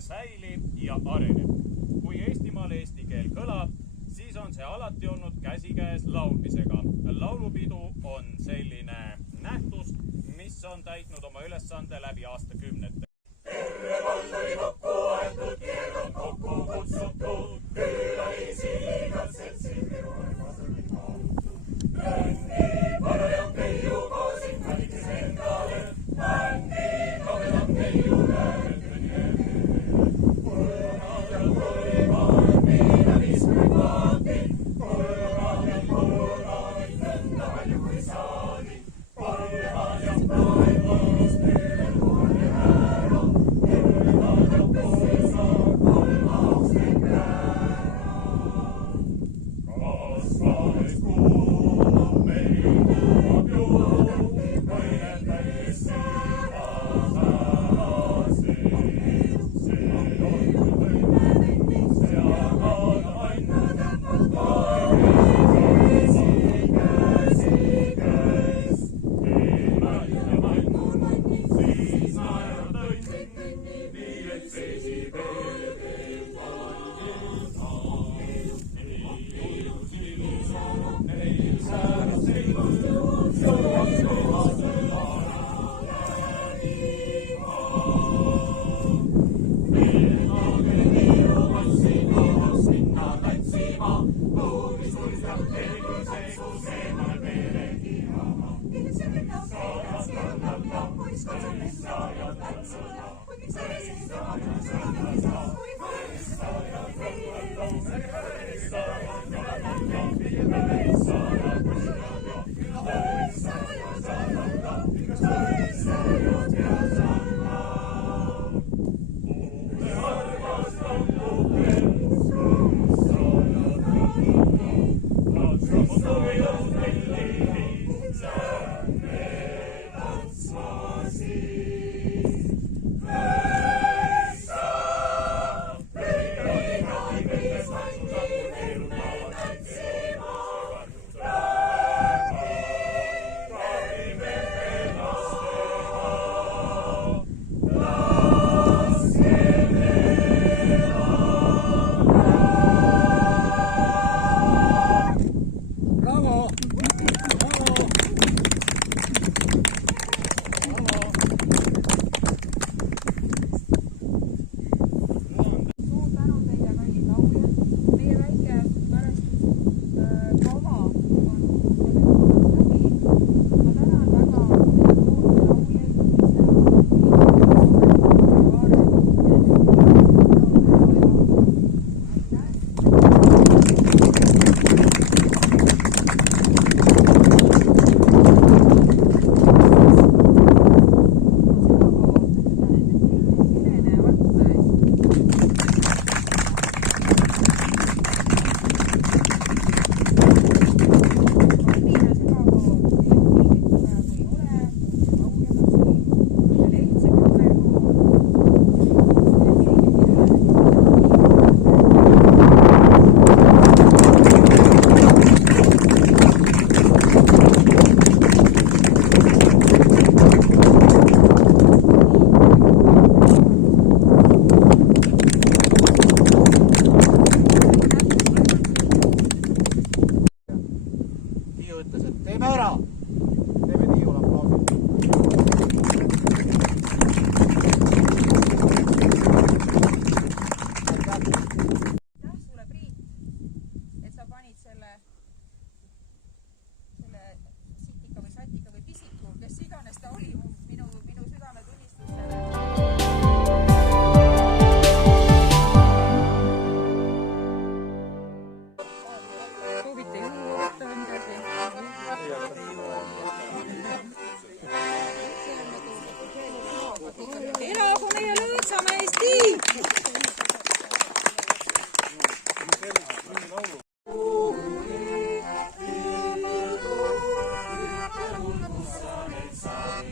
säilib ja areneb. Kui Eestimaal eesti keel kõlab, siis on see alati olnud käsikäes laulmisega. Laulupidu on selline nähtus, mis on täitnud oma ülesande läbi aastakümnete. Terve vald oli kokku aetud, keerd on kokku kutsutud, külalisi liigad seltsid minu armasõnid maalutud. Brändi parajam keiu koosin valikes endale, bändi kavelam keiu rääkõnje. Kulmaad ja kulmaad, meile viskrid vaati, kulmaad ja kulmaad, nõnda palju kui saadi. Kulmaad ja kulmaad, meile luhane häära, kulmaad ja kulmaad, kulmaaks nek ära. Kasvades kuulab meil kuulab juhu, võinet täis siivas ärasid. See on kui võime, see aga on ainult käsi käes. Ei naine manni, siis naerab tõinn, nii et seisi veel valgeta. Neil säärab seivas, jõuaks kohastel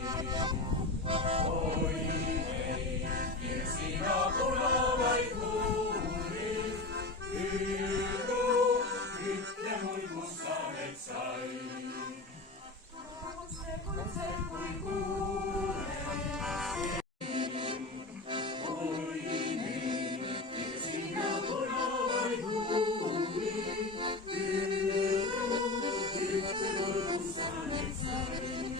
Thank you.